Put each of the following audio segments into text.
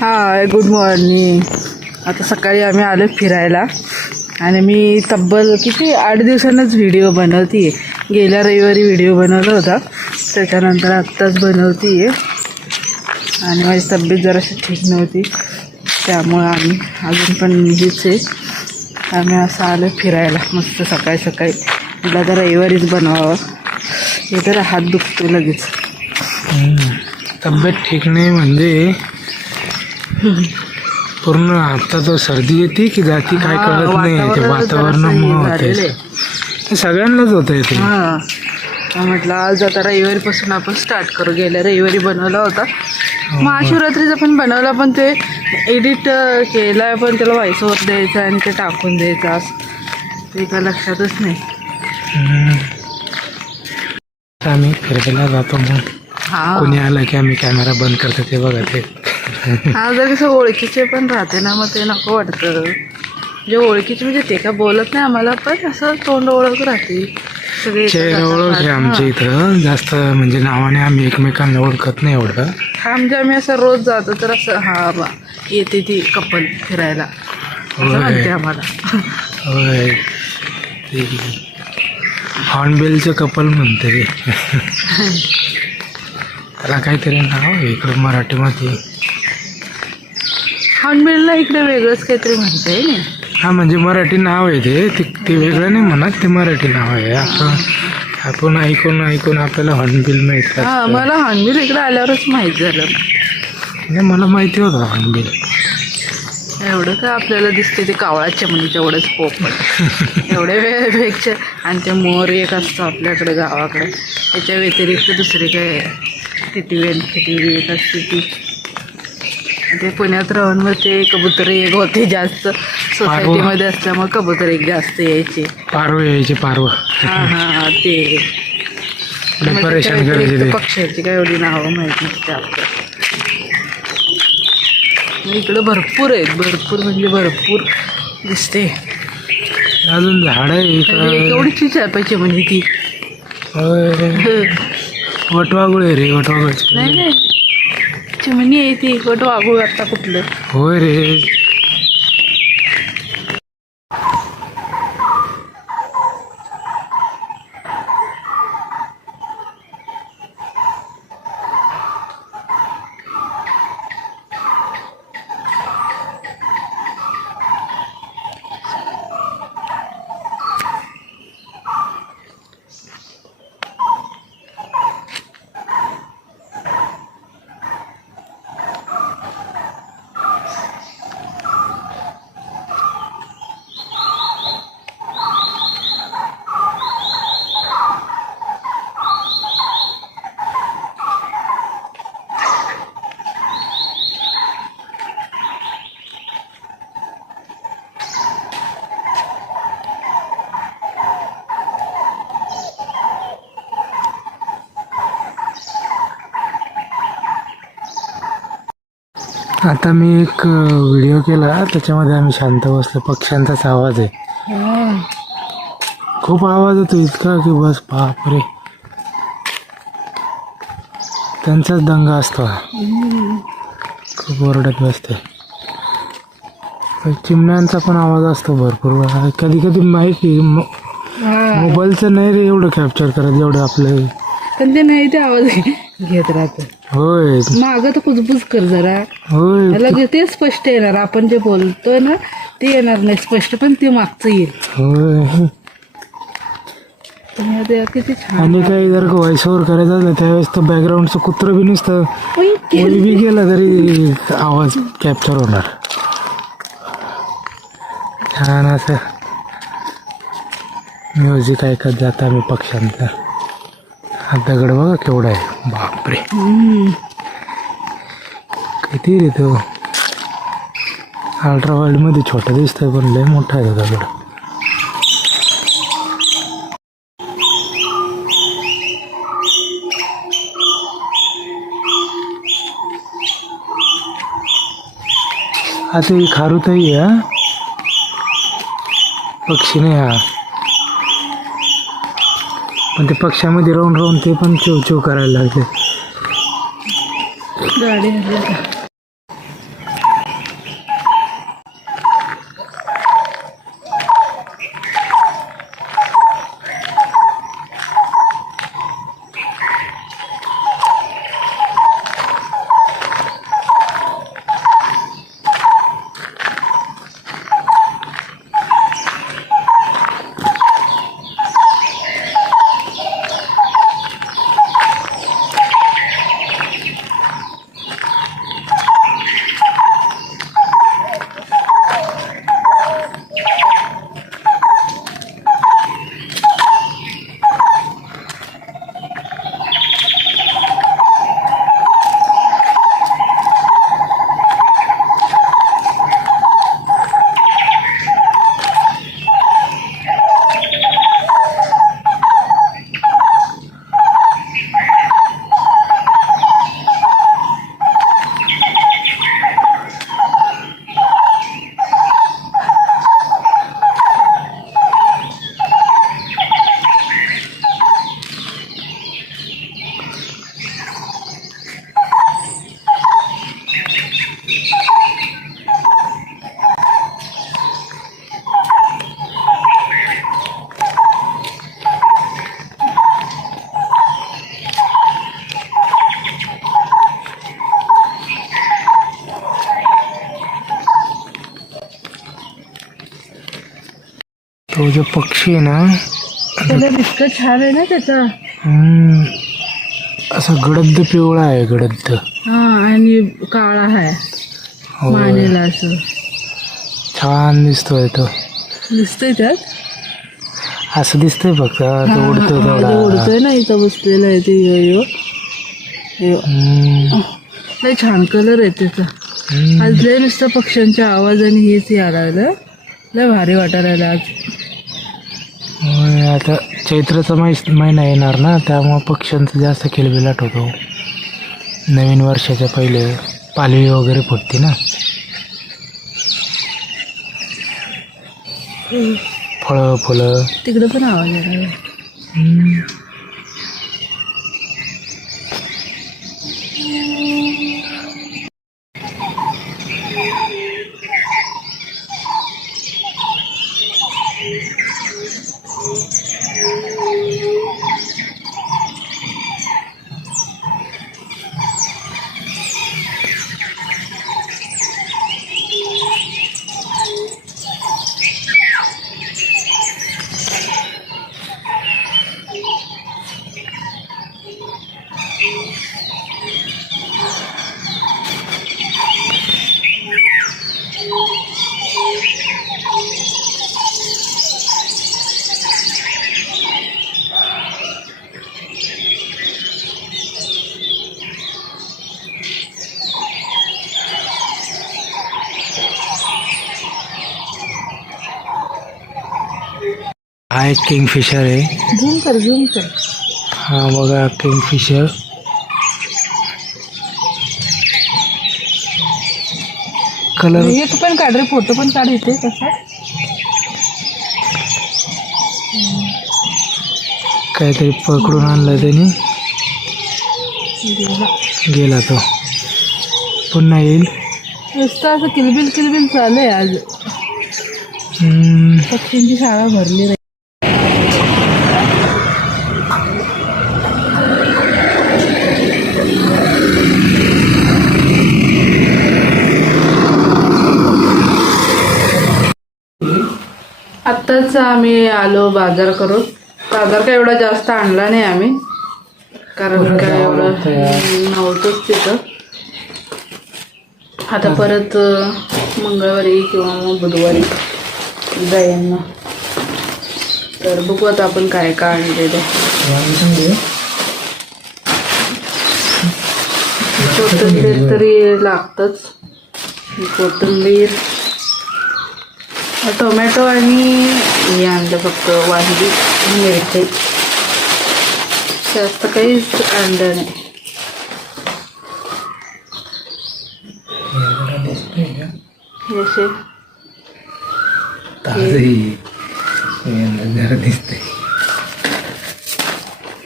हाय, good morning. आता सकाळी आम्ही आलो फिरायला आणि मी तब्बल 8 दिवसांनाच व्हिडिओ बनवते आहे. गेल्या रविवारी व्हिडिओ बनवला होता, त्याच्यानंतर आत्ताच बनवते आहे. आणि माझी तब्येत जराशी ठीक नव्हती, त्यामुळं आम्ही अजून पण हीच आहे. आम्ही असं आलो फिरायला मस्त सकाळी सकाळी. म्हटलं आता रविवारीच बनवावं. हे तर हात दुखतो लगेच. तब्येत ठीक नाही म्हणजे पूर्ण आता तर सर्दी येते की जाती काय कळत नाही. ते वातावरणामुळे होते, सगळ्यांनाच होत आहे ते. म्हटलं आज आता रविवारीपासून आपण स्टार्ट करू. गेल्या रविवारी बनवला होता, महाशिवरात्रीचा पण बनवला, पण ते एडिट केला, पण त्याला व्हॉइस ओव्हर द्यायचा आणि ते टाकून द्यायचं असं ते काय लक्षातच नाही. आम्ही फिरायला जातो मग कोणी आलं की आम्ही कॅमेरा बंद करतो ते बघा ते. हा, जर कसं ओळखीचे पण राहते ना, मग ते नको वाटतं. जे ओळखीचे म्हणजे ते काय बोलत नाही आम्हाला, पण असं तोंड ओळख राहते सगळे. चेहरा ओळख आहे आमच्या इथं जास्त, म्हणजे नावाने आम्ही एकमेकांना ओळखत नाही एवढं. हा, म्हणजे आम्ही असं रोज जातो तर असं हा बा येते ती कपल फिरायला असं म्हणते आम्हाला. होय, ते हॉर्नबिलचं कपल म्हणते ते. त्याला काहीतरी नाव आहे इकडं मराठीमध्ये. हॉर्नबिलला इकडे वेगळंच काहीतरी म्हणते ना. हा, म्हणजे मराठी नाव आहे ते वेगळं नाही म्हणत, ते मराठी नाव आहे. आपण ऐकून आपल्याला हॉर्नबिल माहिती. हा, मला हॉर्नबिल इकडे आल्यावरच माहीत झालं. नाही, मला माहिती होतं हॉर्नबिल. एवढं काय आपल्याला दिसते ते कावळाच्या म्हणजे तेवढंच पोपट एवढ्या वेळेपेक्षा. आणि ते मोर एक असतं आपल्याकडे गावाकडे, त्याच्या व्यतिरिक्त दुसरे काय टिटवी एक असते ती. ते पुण्यात राहून मग ते कबूतर एक होते जास्त, सोसायटीमध्ये असल्यामुळे कबूतर एक जास्त यायचे. पारव यायचे, पारव. हा ते परेशान करायचे. पक्ष्याची काय एवढी नावं माहीत नसते आपल्याला. इकडं भरपूर आहेत, भरपूर म्हणजे भरपूर दिसते. अजून झाड आहे एवढी चिचापायची म्हणजे ती. वटवागुळ आहे रे, वटवागुळ. नाही चिमणी आहे ती, वटवागुळ आता कुठलं. होय रे. आता मी एक व्हिडिओ केला, त्याच्यामध्ये आम्ही शांत बसलो. पक्ष्यांचाच आवाज आहे, खूप आवाज होतो इतका की बस बापरे, त्यांचाच दंगा असतो. खूप ओरडत बसते. चिमण्यांचा पण आवाज असतो भरपूर. कधी कधी माहिती मोबाईलचं नाही रे एवढं कॅप्चर करत जेवढं आपलं, पण ते नाही ते आवाज घेत राहत. होय, मागं तर कुजबुज कर जरा. होय, लगे ते स्पष्ट येणार, आपण जे बोलतोय ना ते येणार नाही स्पष्ट, पण ते मागचं येईल. होय. किती छान. आणि काही जर व्हॉइस ओव्हर करायचं असलं त्यावेळेस तर बॅकग्राऊंडचं कुत्रं बी नुसतं बी गेलं तरी आवाज कॅप्चर होणार. छान असं म्युझिक ऐकत जाता आम्ही पक्ष्यांचा. हा दगड बघा केवढा आहे, बापरे. किती रे तो, अल्ट्रा वाईल्डमध्ये छोटा दिसतोय पण लय मोठा आहे तो दगड. आता ही खारुताई आहे, पक्षी नाही हा. पण ते पक्ष्यामध्ये राहून राहून ते पण चिव चिव करायला लागले. गाडी तो जो पक्षी आहे ना कलर इतकं छान आहे ना त्याचा. असं गडद पिवळा आहे, गडद. हा आणि काळा आहे होय. मानेला असं छान दिसतोय तो. दिसतंय त्यात. असं दिसतंय फक्त तो उडतोय तेवढा. उडतोय ना, इथं बसलेला आहे ते. लय छान कलर आहे त्याचा. आज लय नुसतं पक्ष्यांच्या आवाजाने हेच यायला लागलं. लय भारी वाटायला लागलं आज. होय, आता चैत्राचा महिना येणार ना, त्यामुळं पक्ष्यांचा जास्त किलबिलाट होतो. नवीन वर्षाच्या पहिले पालवी वगैरे फुटते ना, फळं फुलं. तिकडं पण आवाज यायला. हा एक किंगफिशर आहे. झूम कर, झूम कर. हा बघा किंगफिशर. कलर एक पण काढ रे, फोटो पण काढ इथे कसा. काहीतरी पकडून आणलं त्याने, गेला तो. पुन्हा येईल. नुसतं असं किलबिल किलबिल चालू आहे आज. पक्ष्यांची शाळा भरली नाही. आत्ताच आम्ही आलो बाजार करून. बाजार काय एवढा जास्त आणला नाही आम्ही, कारण काय एवढं नव्हतंच तिथं. आता परत मंगळवारी किंवा मग बुधवारी जाईन. तर बघू आता आपण काय काय आणलेलं. कोथिंबीर तरी लागतच. कोथिंबीर, टोमॅटो आणि हे आणलं फक्त वांगी, मिरची. जास्त काहीच आणलं नाही. हे असे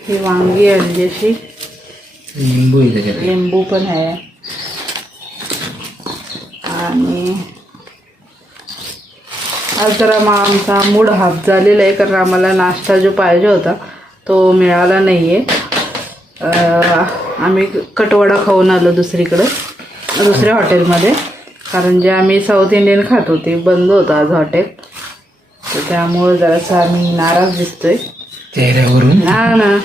ही वांगी आणली अशी. लिंबू पण आहे. आणि आज जरा आमचा मूड हाफ झालेला आहे, कारण आम्हाला नाश्ता जो पाहिजे होता तो मिळाला नाही आहे. आम्ही कटवडा खाऊन आलो दुसऱ्या हॉटेलमध्ये, कारण जे आम्ही साऊथ इंडियन खात होते बंद होतं आज हॉटेल. तर त्यामुळं जरासं आम्ही नाराज दिसतोय चेहऱ्यावरून. हा ना,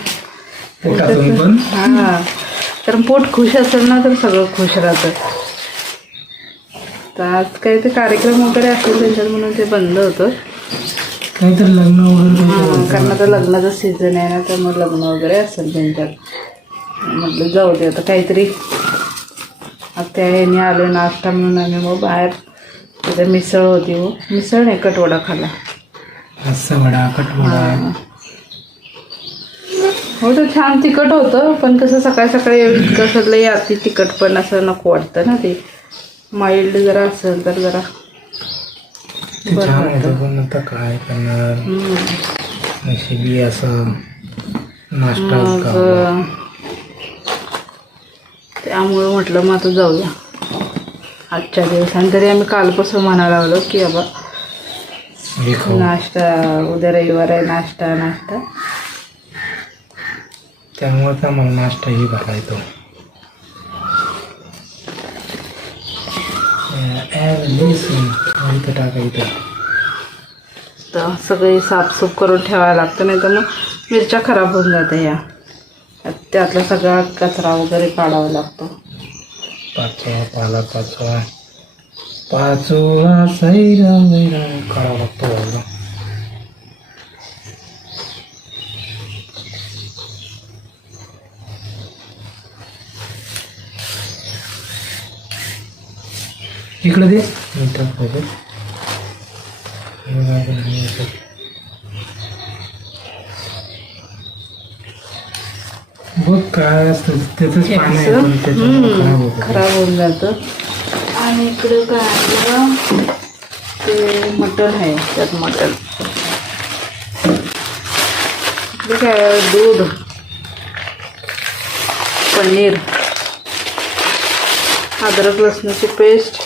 पण हां, कारण पोट खुश असेल ना तर सगळं खुश राहतं. तर आज काही ते कार्यक्रम वगैरे असेल त्यांच्यात म्हणून ते बंद होतं. काहीतरी लग्न वगैरे, कारण आता लग्नाचं सीझन आहे ना, तर मग लग्न वगैरे असेल त्यांच्यात. म्हटलं जाऊ दे आता काहीतरी. आता ह्याने आले नाश्ता म्हणून आम्ही मग बाहेर तिथे मिसळ होती. मिसळ नाही, कटवडा खाल्ला. वडा, कटवडा. हो, तर छान तिखट होतं, पण कसं सकाळी सकाळी कसं लई अति तिखट पण असं नको वाटतं ना. ते माइल्ड जरा असेल तर जरा बरं वाटतं. पण आता काय करणार, नशिबी असं नाश्ता. त्यामुळं म्हटलं मग आता जाऊया आजच्या दिवसांनी. तरी आम्ही कालपासून म्हणायला लागलो की बाबा नाश्ता, उद्या रविवार आहे, नाश्ता नाश्ता. त्यामुळं आम्हाला नाश्ताही घालायचो. इथं टाकायचं. तर सगळे साफसूफ करून ठेवायला लागतं, नाही तर मग मिरच्या खराब होऊन जाते या. त्यातला सगळा कचरा वगैरे काढावा लागतो. पाचवा पाला पाचोळा सैरा वैरा काढावा लागतो. इकडे दे बघ काय असतं त्याचंच पाणी आहे, पण त्याच्यामुळे खराब होतं. खराब होऊन जातं. आणि इकडे काय आणलं ते मटण आहे, त्यात मटण. इकडे काय दूध, पनीर, अद्रक लसणाची पेस्ट,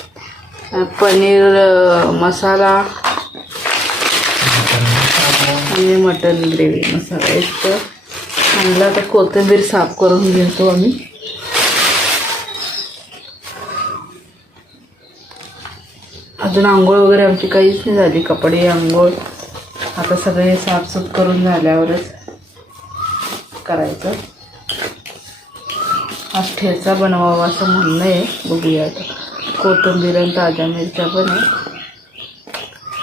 पनीर मसाला आणि मटन ग्रेव्ही मसाला. एक आणला तर कोथिंबीर साफ करून घेतो आम्ही. अजून आंघोळ वगैरे आमची काहीच नाही झाली, कपडे आंघोळ आता सगळे साफसूफ करून झाल्यावरच करायचं. आज ठेचा बनवावा असं म्हणणं आहे, बघूया आता. कोथिंबीर आणि ताज्या मिरच्या पण आहे,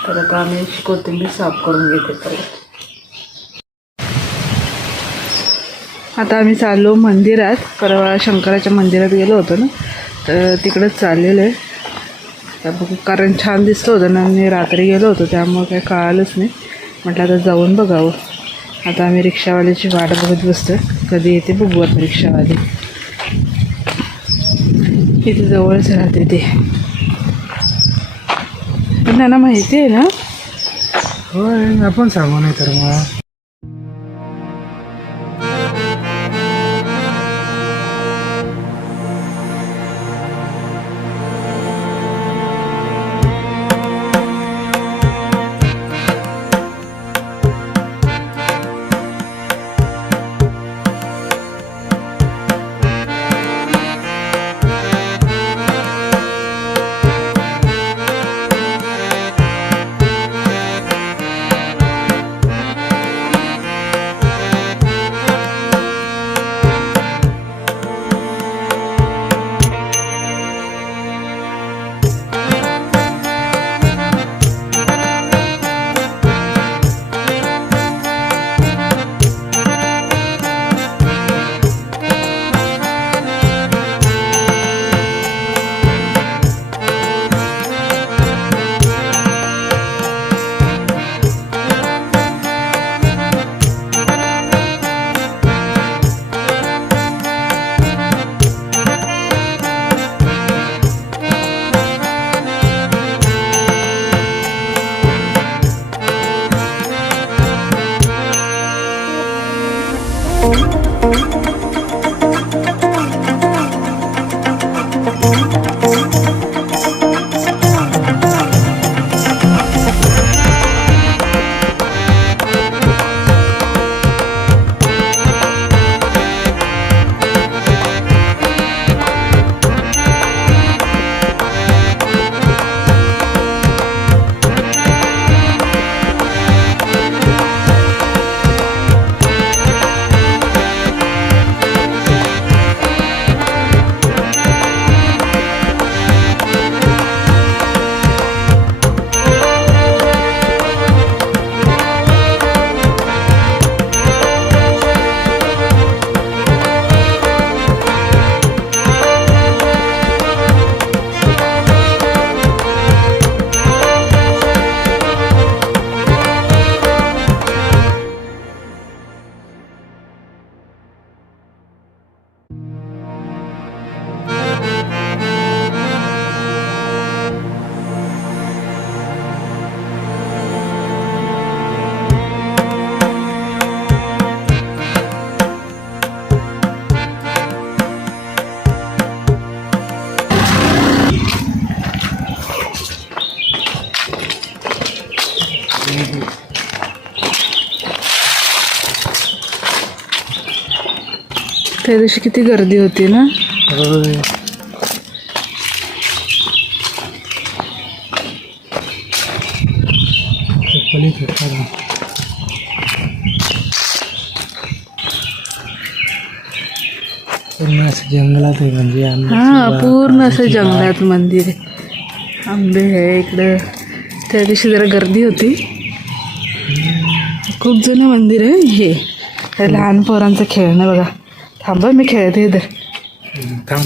तर आता आम्ही कोथिंबीर साफ करून घेते परत. आता आम्ही चाललो मंदिरात. परवा शंकराच्या मंदिरात गेलो होतो ना, तर तिकडंच चाललेलं आहे. तर बघू, कारण छान दिसतं होतं ना, मी रात्री गेलो होतो त्यामुळे काही कळालंच नाही. म्हटलं आता जाऊन बघावं. आता आम्ही रिक्षावाल्याची वाट बघत बसतो, कधी येते बघू आता रिक्षावाली. इथे जवळच राहते ते, पण त्यांना माहिती आहे ना. होय, आपण सांगू नाही तर मग. त्या दिवशी किती गर्दी होती ना. पूर्ण असं जंगलात आहे म्हणजे हा पूर्ण असं जंगलात मंदिर आहे. आंबे आहे इकडं. त्या दिवशी जरा गर्दी होती. खूप जुनं मंदिर आहे हे. हे लहान पोरांचं खेळणं बघा. थांबा मी खेळते इथं. थांब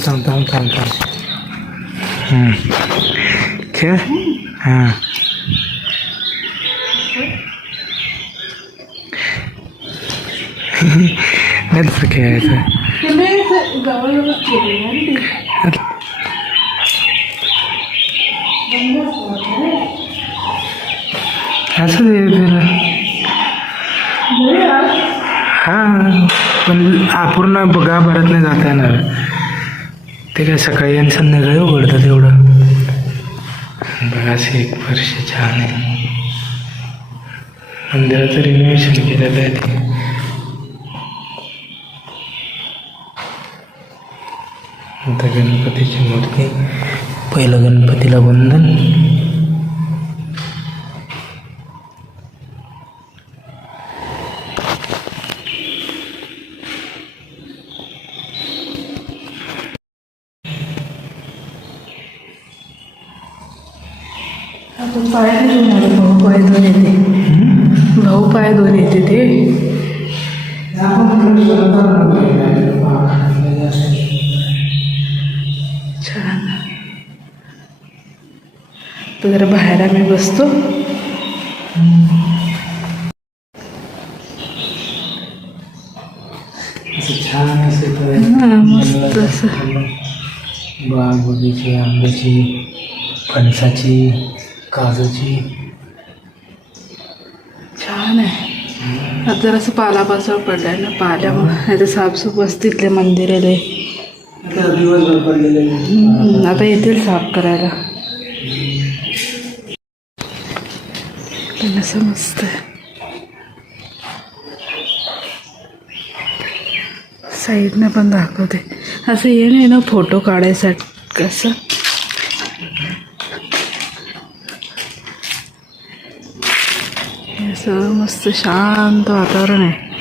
खेळ. हां नाही तसं खेळायचं. असं हां पण पूर्ण गाभारात नाही जाता येणार. ते काय सकाळी आणि संध्याकाळी उघडतं तेवढं. बघा असे एक वर्ष छान आहे. मंदिराचं रिनोव्हेशन केलेलं आहे ते. आता गणपतीची मूर्ती. पहिलं गणपतीला वंदन. आपण पाय घेऊन आलो. भाऊ पाय दोन येते. भाऊ पाय दोन येते ते. छान. तर जरा बाहेर आम्ही बसतो. छान असे मस्त असं बाग बगीचे, आंब्याची, फणसाची, काजूची. छान आहे. आता जरासं पालापाचोळा पडलाय ना. पाल्यामुळे नाही तर साफसूफ असतील मंदिराला. दिवसभर पडलेले. आता येतील साफ करायला. पण असं मस्त आहे. साईडनं पण दाखवते. असं ये नाही ना फोटो काढायसाठी. कसं असं मस्त शांत वातावरण आहे.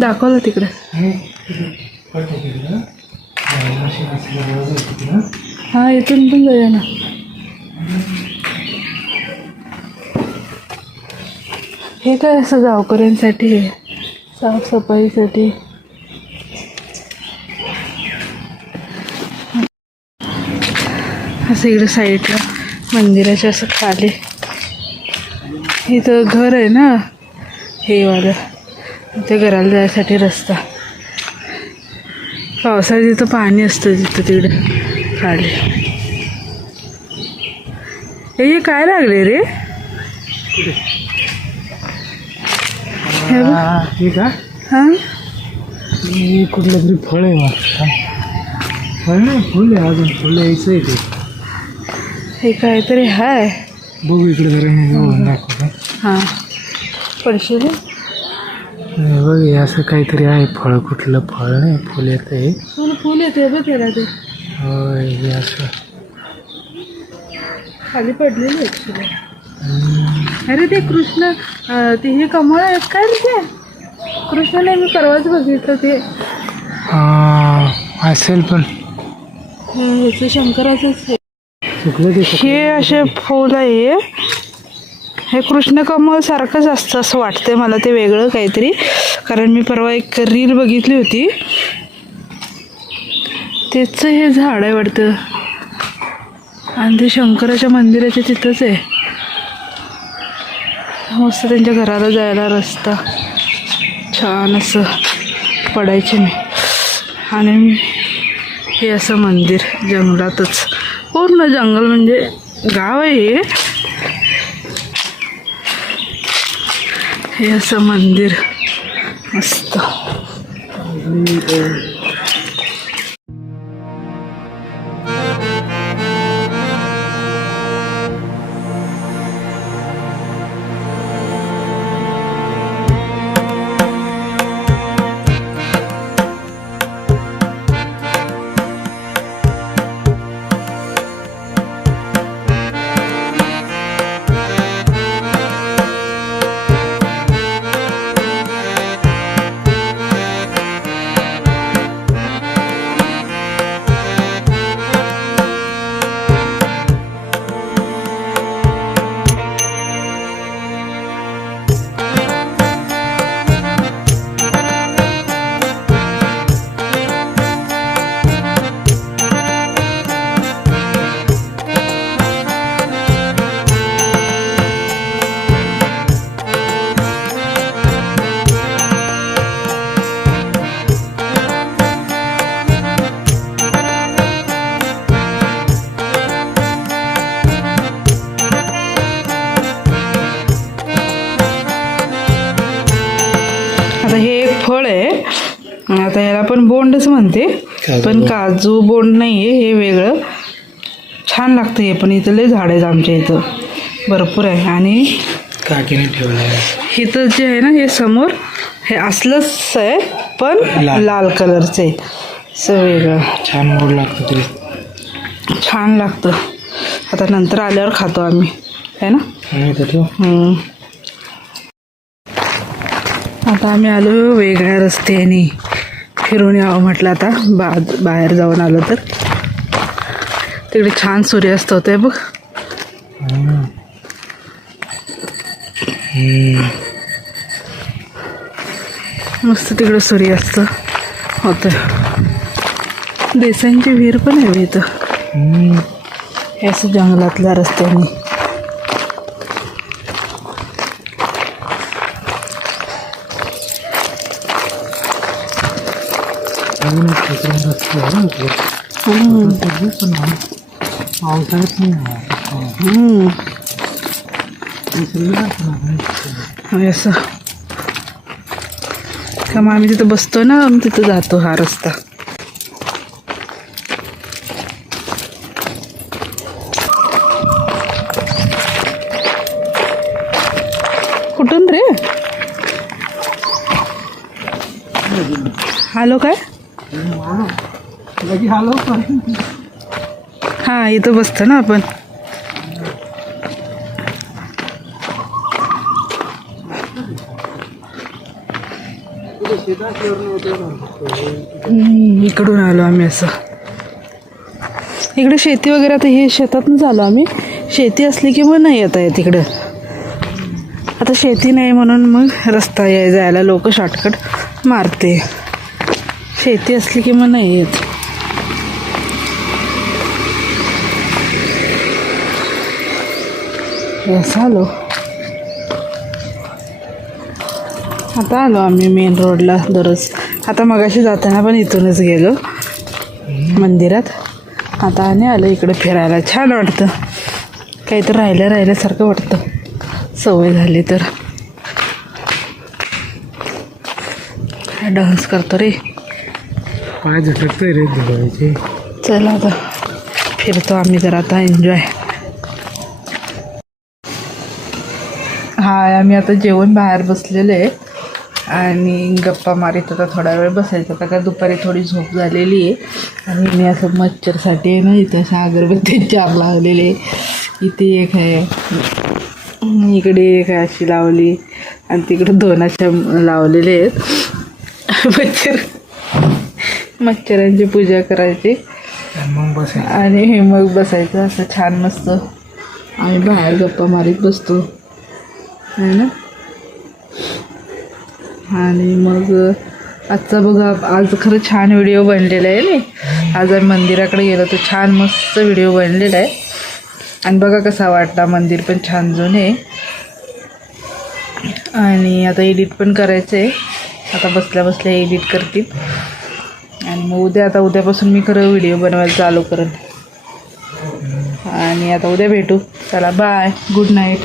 दाखवलं तिकडे. हा इथून पण जाऊया ना. हे काय असं गावकऱ्यांसाठी आहे. साफसफाईसाठी. असं इकडं साईडला मंदिराच्या असं खाली इथं घर आहे ना हे वालं. ते घराला जायसाठी रस्ता. पावसाळ्यात तिथं पाणी असतं तिथं तिकडे खाली. हे काय लागले रे? हे का? हां कुठलं तरी फळ आहे वाटतं. फळ नाही, फुल आहे. अजून फुल यायचं आहे ते. हे काहीतरी हाय. बघू इकडे जरा मी दाखवतो. हां पडशील. बघ हे असं काहीतरी आहे. फळ कुठलं फळ नाही, फुल येत आहे. फुल येते बघ त्याला. ते होय हे असं खाली पडलेलं आहे. अरे ते कृष्ण ते हे कमळ आहेत काय रे ते? कृष्णाने मी परवाच बघितलं ते. असेल पण ह्याचं शंकराचंच आहे. चुकलं ते. हे असे फूल आहे. हे कृष्ण कमळ सारखंच असतं असं वाटतंय मला. ते वेगळं काहीतरी. कारण मी परवा एक रील बघितली होती. त्याचं हे झाड आहे वाटतं. आणि ते शंकराच्या मंदिराच्या तिथंच आहे. मस्त त्यांच्या घराला जायला रस्ता. छान असं पडायचे मी. आणि हे असं मंदिर जंगलातच. पूर्ण जंगल म्हणजे गाव आहे हे असं मंदिर मस्त. आता याला पण बोंडच म्हणते, पण काजू बोंड नाही आहे, हे वेगळं. छान लागतं हे पण. इथं लय झाड आहेत आमच्या इथं, भरपूर आहे. आणि काकीने ठेवलं आहे इथं जे आहे ना, हे समोर हे असलंच आहे, पण लाल कलरचं आहे. असं वेगळं छान गोड लागतं तरी. छान लागतं. आता नंतर आल्यावर खातो आम्ही, आहे ना. आता आम्ही आलो वेगळ्या रस्त्याने, फिरून यावं म्हटलं. आता बाहेर जाऊन आलो तर तिकडे छान सूर्यास्त होतोय बघ. मस्त तिकडं सूर्यास्त होतोय. देसाईंची विहीर पण आहे इथं, हे असं जंगलातल्या रस्त्याने. असं का मग आम्ही तिथं बसतो ना, आम्ही तिथं जातो हा रस्ता. कुठून रे आलो काय? हा इथं बसतो ना आपण. इकडून आलो आम्ही असं. इकडे शेती वगैरे, आता हे शेतातूनच आलो आम्ही. शेती असली की मग नाही येता येत इकडं. आता शेती नाही म्हणून मग रस्ता जायला लोक शॉर्टकट मारते. शेती असली की मग नाही येत. असं आलो. आता आलो आम्ही मेन रोडला दररोज. आता मगाशी जाताना पण इथूनच गेलो मंदिरात. आता आणि आलो इकडे फिरायला. छान वाटतं, काहीतरी राहिल्यासारखं वाटतं, सवय झाली तर. डान्स करतो रे, पाय झटकतोय रे धुवायचे. चला आता फिरतो आम्ही जरा, आता एन्जॉय. हाय, आम्ही आता जेवण बाहेर बसलेले आहे आणि गप्पा मारित होता. थोडा वेळ बसायचा आता, का दुपारी थोडी झोप झालेली आहे. आणि मी असं मच्छरसाठी आहे ना, इथं अशा अगरबत्ती 4 लावलेले. इथे एक आहे, इकडे एक आहे अशी लावली, आणि तिकडे 2 अशा लावलेले आहेत. मच्छरांची पूजा करायची आणि मग बसायचं असं छान मस्त. आम्ही बाहेर गप्पा मारीत बसतो आहे ना. आणि मग आजचा बघा, आज खरं छान व्हिडिओ बनलेला आहे नाही. आज आम्ही मंदिराकडे गेलो तर छान मस्त व्हिडिओ बनलेला आहे. आणि बघा कसा वाटला, मंदिर पण छान जुने आहे. आणि आता एडिट पण करायचं आहे. आता बसल्या बसल्या एडिट करतील. आणि मग उद्यापासून मी खरं व्हिडिओ बनवायला चालू करेन. आणि आता उद्या भेटू. चला बाय, गुड नाईट.